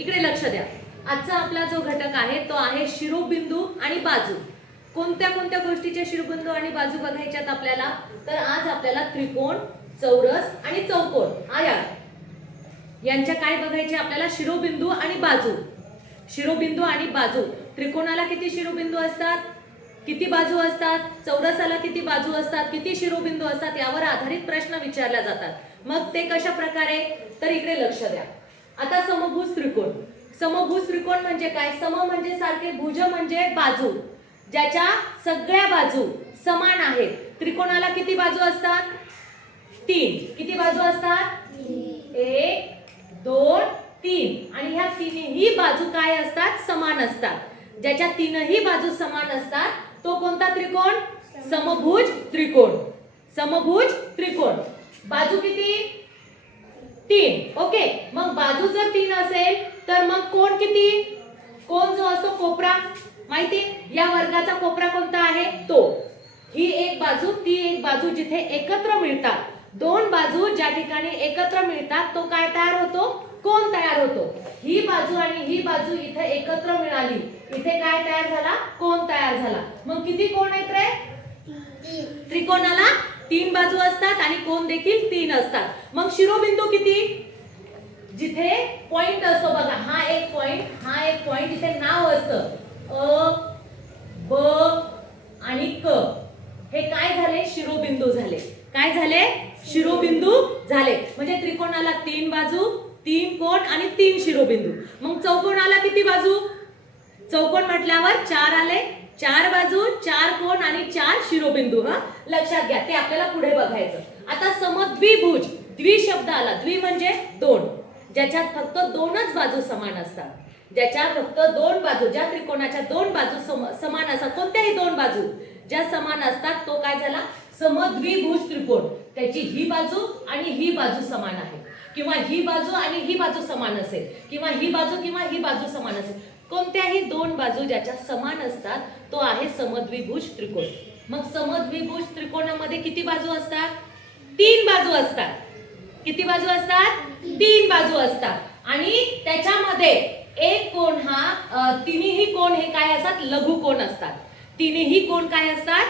इकडे लक्ष द्या. आजचा आपला जो घटक आहे तो आहे शिरोबिंदू आणि बाजू. कोणत्या कोणत्या गोष्टीचे शिरोबिंदू आणि बाजू बघायच्यात आपल्याला? तर आज आपल्याला त्रिकोण, चौरस आणि चौकोन आयात यांच्या काय बघायचे आपल्याला? शिरोबिंदू आणि बाजू. शिरोबिंदू आणि बाजू. त्रिकोणाला किती शिरोबिंदू असतात, किती बाजू असतात, चौरसाला किती बाजू असतात, किती शिरोबिंदू असतात, यावर आधारित प्रश्न विचारले जातात. मग ते कशा प्रकारे? तर इकडे लक्ष द्या. आता समभुज त्रिकोण. समभुज त्रिकोण म्हणजे काय? सम म्हणजे सारखे, भुज म्हणजे बाजू, ज्याच्या सगळ्या बाजू समान आहेत. त्रिकोणाला किती बाजू असतात? 3. किती बाजू असतात? 1 2 3. आणि ह्या तीनही बाजू काय असतात? समान असतात. ज्याच्या तीनही बाजू समान असतात तो कोणता त्रिकोण? समभुज त्रिकोण. समभुज त्रिकोण. बाजू किती? 3. ओके. मग बाजू जर 3 असेल तर मग कोण किती? कोण जो असतो कोपरा माहिती? या वर्गाचा कोपरा कोणता आहे? तो. ही एक बाजू, ती एक बाजू जिथे एकत्र मिळतात, दोन बाजू ज्या ठिकाणी एकत्र मिळतात तो काय तयार होतो? कोण तयार होतो. ही बाजू आणि ही बाजू इथे एकत्र मिळाली, इथे काय तयार झाला? कोण तयार झाला. मग किती कोण आहेत रे? त्रिकोणाला 3 बाजू असतात आणि कोण देखील 3 असतात. मग शिरोबिंदू किती? जिथे पॉइंट असतो बघा, हा एक पॉइंट, हा एक पॉइंट, इथे नाव असतं अ ब आणि क. हे काय झाले? शिरोबिंदू झाले. काय झाले? शिरोबिंदू झाले. म्हणजे त्रिकोणाला 3 बाजू, 3 कोण आणि 3 शिरोबिंदू. मग चौकोनाला किती बाजू? चौकोन म्हटल्यावर 4 आले. 4 बाजू, 4 कोण आणि 4 शिरोबिंदू. हा लक्षात घ्या, ते आपल्याला पुढे बघायचं. आता समद्विभुज. द्वि शब्द आला. द्वि म्हणजे 2, ज्याच्यात फक्त 2च बाजू समान असतात. ज्याच्या फक्त 2 बाजू, ज्या त्रिकोणाच्या 2 बाजू समान असतात, कोणत्याही 2 बाजू ज्या समान असतात तो काय झाला? समद्विभुज त्रिकोण. त्याची ही बाजू आणि ही बाजू समान आहे, किंवा ही बाजू आणि ही बाजू समान असेल, किंवा ही बाजू किंवा ही बाजू समान असेल. कोणत्याही 2 बाजू ज्याच्या समान असतात तो आहे समद्विभुज त्रिकोण. मग समद्विभुज त्रिकोणामध्ये किती बाजू असतात? 3 बाजू असतात. किती बाजू असतात? 3 बाजू असतात. आणि त्याच्यामध्ये एक कोण हा तिन्ही कोण हे काय असतात? लघुकोण असतात. तिन्ही कोण काय असतात?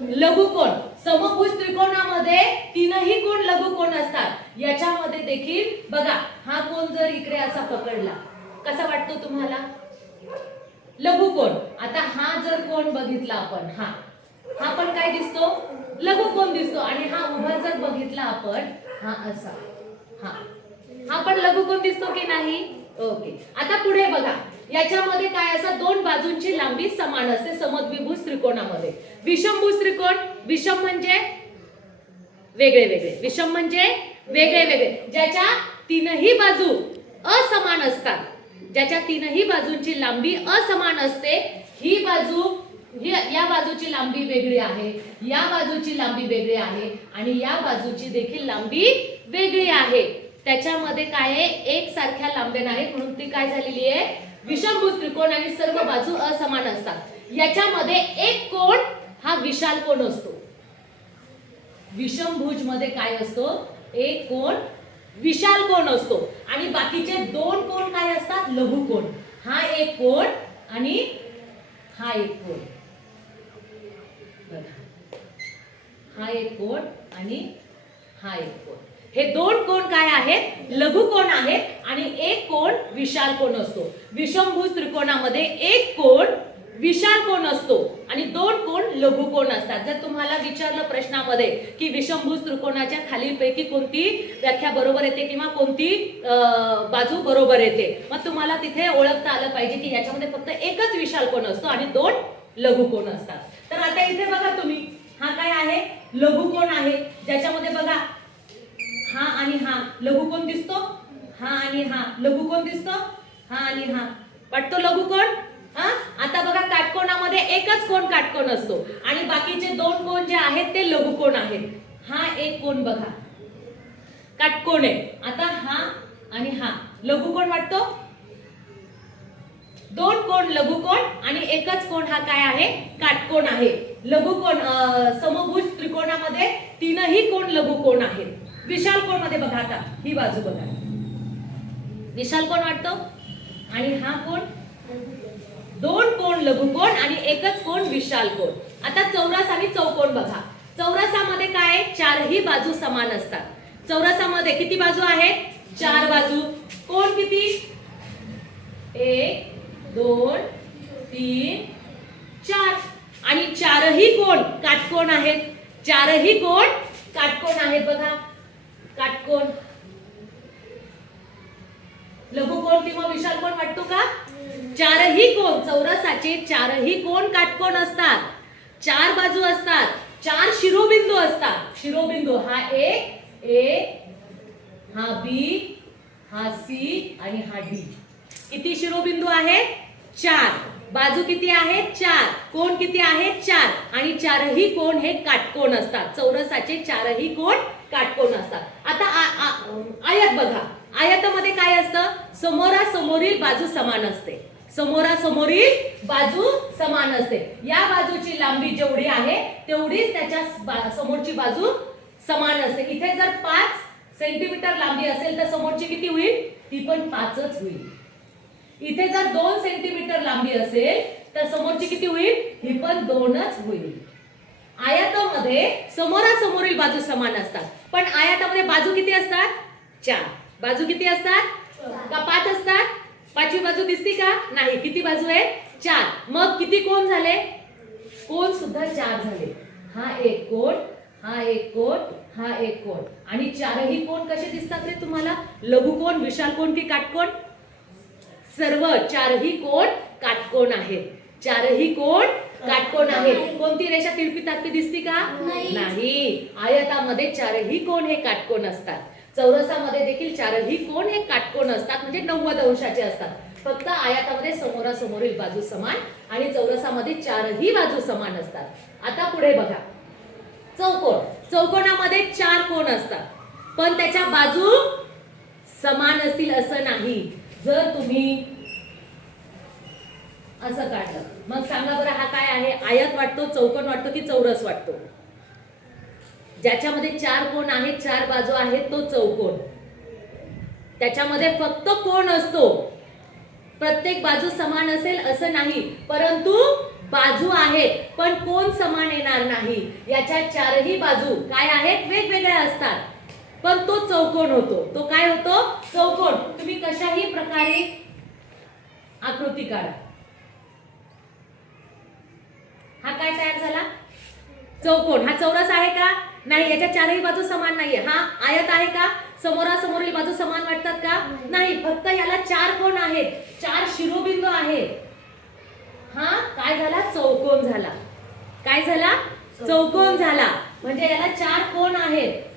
लघुकोण. समभुज त्रिकोणामध्ये तीनही कोण लघुकोण असतात. याच्यामध्ये देखील बघा, हा कोण जर इकडे असा पकडला, कसा वाटतो तुम्हाला? लघुकोण. आता हा जर कोण बघितला आपण, हा पण काय दिसतो? लघुकोण दिसतो. आणि हा उभा जर बघितला आपण, हा असा, हा पण लघुकोण दिसतो की नाही? ओके. आता पुढे बघा, याच्यामध्ये काय असं 2 बाजूंची लांबी समान असते समद्विभुज त्रिकोणामध्ये. विषमभुज त्रिकोण. विषम म्हणजे वेगळे वेगळे. विषम म्हणजे वेगळे वेगळे, ज्याच्या तीनही बाजू असमान असतात. ज्याच्या तीनही बाजूंची लांबी असमान असते. ही बाजू, या बाजूची लांबी वेगळी आहे, या बाजूची लांबी वेगळी आहे, आणि या बाजूची देखील लांबी वेगळी आहे. त्याच्यामध्ये काय आहे? एक सारख्या लांब्या नाहीत, म्हणून ती काय झालेली आहे? विषमभुज त्रिकोण. आणि सर्व बाजू असमान असतात. याच्यामध्ये एक कोण हा विशाल कोण असतो. विषमभुज मध्ये काय असतो? एक कोण विशाल कोण असतो. आणि बाकीचे 2 कोण काय असतात? लघुकोण. हा एक कोण आणि हा एक कोण. हा एक कोण आणि हा एक कोण. हे 2 कोण काय आहेत? लघुकोण आहेत. आणि एक कोण विशाल कोण असतो. विषमभुज त्रिकोणामध्ये एक कोण विशाल कोण असतो आणि 2 कोण लघुकोण असतात. जर तुम्हाला विचारलं प्रश्नामध्ये की विषमभुज त्रिकोणाच्या खालीलपैकी कोणती व्याख्या बरोबर येते किंवा कोणती बाजू बरोबर येते, मग तुम्हाला तिथे ओळखता आलं पाहिजे की याच्यामध्ये फक्त एकच विशाल कोण असतो आणि 2 लघुकोण असतात. तर आता इथे बघा तुम्ही, हा काय आहे? लघुकोण आहे. ज्याच्यामध्ये बघा, हा आणि हा लघुकोण दिसतो, हा आणि हा लघुकोण दिसतो, हा आणि हा वाटतो लघुकोण. आता बघा, काटकोणामध्ये एकच कोण काटकोण असतो आणि बाकीचे 2 कोण जे आहेत ते लघुकोण आहेत. हा एक कोण बघा काटकोण आहे. आता हा आणि हा लघुकोण वाटतो. 2 कोण लघुकोण आणि एकच कोण हा काय आहे? काटकोण आहे. लघुकोण समभुज त्रिकोणामध्ये 3ही कोण लघुकोण आहेत. विशाल कोण मध्ये बघा, आता ही बाजू बघा, विशाल कोण वाटतो? आणि हा कोण? दोन कोण लघुकोण आणि एकच कोण विशाल कोण. आता चौरस आणि चौकोन बघा. चौरसामध्ये काय आहे? चारही बाजू समान असतात. चौरसामध्ये किती बाजू आहेत? चार बाजू. कोण किती? 1 2 3 4 आणि चारही कोण काटकोन आहेत. चारही कोण काटकोन आहेत बघा. काटकोन लघुकोण किंवा विशाल कोण वाटतो का? चारही कोण चौरसाचे चारही कोण काटकोन असतात. चार बाजू असतात. चार शिरोबिंदू असतात. शिरोबिंदू हा A, हा B, हा C आणि हा D. किती शिरोबिंदू आहेत? चार. बाजू किती आहेत? चार. कोण किती आहेत? चार. आणि चारही कोण हे काटकोन असतात. चौरसाचे चारही कोण काटकोन असतात. आता आयत बघा. आयतामध्ये काय असतं? समोरासमोरील बाजू समान असते. समोरासमोरील बाजू समान असते. या बाजूची लांबी जेवढी आहे तेवढीच त्याच्या समोरची बाजू समान असते. इथे जर 5 सेंटीमीटर लांबी असेल तर समोरची किती होईल? ती पण 5च होईल. इथे जर 2 सेंटीमीटर लांबी असेल तर समोरची किती होईल? ही पण 2च होईल. आयतामध्ये समोरासमोरील बाजू समान असतात. पण आयतामध्ये बाजू किती असतात? 4. बाजू किती असतात? का 5 असतात? 5वी बाजू दिसती का? नाही. किती बाजू आहे? 4. मग किती कोण झाले? कोण सुद्धा 4 झाले. हा एक कोण, हा एक कोण, हा एक कोण. आणि चारही कोण कसे दिसतात रे तुम्हाला? लघुकोण, विशाल कोण की काटकोन? सर्व चारही कोण काटकोन आहेत. चारही कोण काटकोन आहेत. कोणती रेषा तिरपी तारपी दिसती का? नाही. आयतामध्ये चारही कोण हे काटकोन असतात. चौरसामध्ये देखील चारही कोण हे काटकोन असतात, म्हणजे 90 अंशाचे असतात. फक्त आयतामध्ये समोरासमोरील बाजू समान आणि चौरसामध्ये चारही बाजू समान असतात. आता पुढे बघा. चौकोन. चौकोनामध्ये 4 कोण असतात, पण त्याच्या बाजू समान असतील असं नाही. जर तुम्ही असं काढलं, मग सांगा बरं हा काय आहे? आयत वाटतो, चौकोन वाटतो की चौरस वाटतो? ज्याच्यामध्ये 4 कोण आहेत, 4 बाजू आहेत तो चौकोन. त्याच्यामध्ये फक्त कोण असतो. प्रत्येक बाजू समान असेल असं नाही, परंतु बाजू आहेत पण कोण समान येणार नाही. याच्या चारही बाजू काय आहेत? वेगवेगळ्या असतात, पण तो चौकोन होतो. तो काय होतो? चौकोन. तुम्ही कशाही प्रकारे आकृती काढा. हा काय तयार झाला? चौकोन. हा चौरस आहे का? नाही. याच्या चारही बाजू समान नाहीये. हा आयत आहे का? समोरासमोरील बाजू समान वाटतात का? नाही. फक्त याला 4 कोण आहेत, 4 शिरोबिंदू आहेत. हा काय झाला? चौकोन झाला. काय झाला? चौकोन झाला. म्हणजे याला 4 कोण आहेत,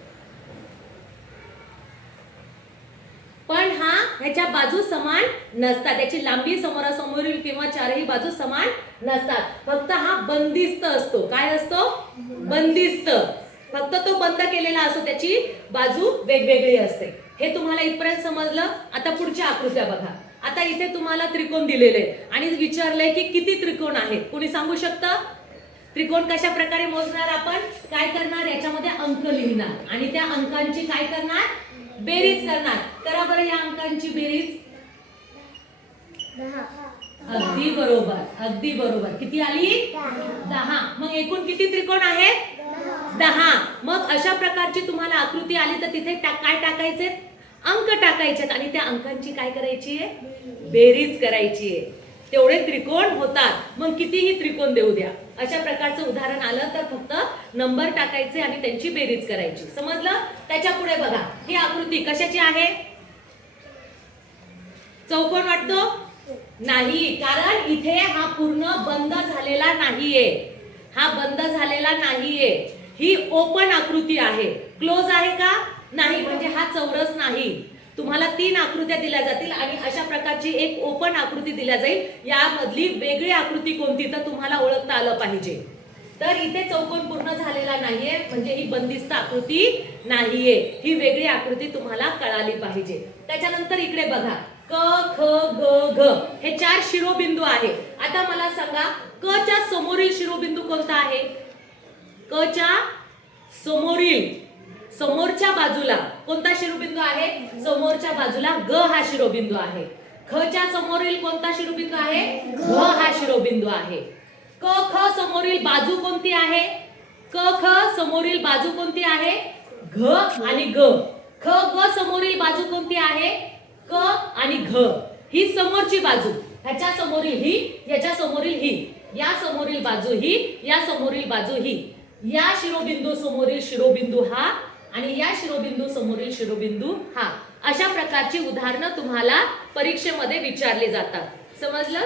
पण हा ह्याच्या बाजू समान नसतात. त्याची लांबी समोरासमोरील किंवा चारही बाजू समान नसतात. फक्त हा बंदिस्त असतो. काय असतो? बंदिस्त. फक्त तो बंद केलेला असतो, त्याची बाजू वेगवेगळी असते. हे तुम्हाला इथपर्यंत समजलं. आता पुढच्या आकृत्या बघा. आता इथे तुम्हाला त्रिकोण दिलेले आणि विचारलंय की किती त्रिकोण आहेत. कोणी सांगू शकतं? त्रिकोण कशा प्रकारे मोजणार? आपण काय करणार? याच्यामध्ये अंक लिहिणार आणि त्या अंकांची काय करणार? बेरीज करणार. करा बरं या अंकांची बेरीज. 10. अगदी बरोबर, अगदी बरोबर. किती आली? 10. मग एकूण किती त्रिकोण आहेत? 10. मग अशा प्रकारची तुम्हाला आकृती आली तर तिथे काय टाकायचे? अंक टाकायचे आणि त्या अंकांची काय करायची आहे? बेरीज करायची आहे. तेवढे त्रिकोण होतात. मग कितीही त्रिकोण देऊ द्या. अशा प्रकारचं उदाहरण आलं तर फक्त नंबर टाकायचे आणि त्यांची बेरीज करायची. समजलं? त्याच्या पुढे बघा. ही आकृती कशाची आहे? चौकोन वाटतो? नाही, कारण इथे हा पूर्ण बंद झालेला नाहीये. हा बंद झालेला नाहीये. ही ओपन आकृती आहे. क्लोज आहे का? नाही. म्हणजे हा चौरस नाही. तुम्हाला 3 आकृत्या दिल्या जातील आणि अशा प्रकारची एक ओपन आकृती दिल्या जाईल. यामधली वेगळी आकृती कोणती तर तुम्हाला ओळखता आलं पाहिजे. तर इथे चौकोन पूर्ण झालेला नाहीये, म्हणजे ही बंदिस्त आकृती नाहीये. ही वेगळी आकृती तुम्हाला कळाली पाहिजे. त्याच्यानंतर इकडे बघा. क, ख, ग, घ हे 4 शिरोबिंदू आहे. आता मला सांगा क च्या समोरील शिरोबिंदू कोणता आहे? क च्या समोरील, समोरच्या बाजूला कोणता शिरोबिंदू आहे? समोरच्या बाजूला ग हा शिरोबिंदू आहे. ख ख च्या समोरील कोणता शिरोबिंदू आहे? घ हा शिरोबिंदू आहे. क ख समोरील बाजू कोणती आहे? क ख समोरील बाजू कोणती आहे? घ आणि ग. ख ग समोरील बाजू कोणती आहे? क आणि घ. ही समोरची बाजू, ह्याच्या समोरील ही, ह्याच्या समोरील ही, या समोरील बाजू ही, या समोरील बाजू ही. या शिरोबिंदू समोरील शिरोबिंदू हा आणि या शिरोबिंदू समोरील शिरोबिंदू हा. अशा प्रकारची उदाहरणं तुम्हाला परीक्षेमध्ये विचारली जातात. समजलं?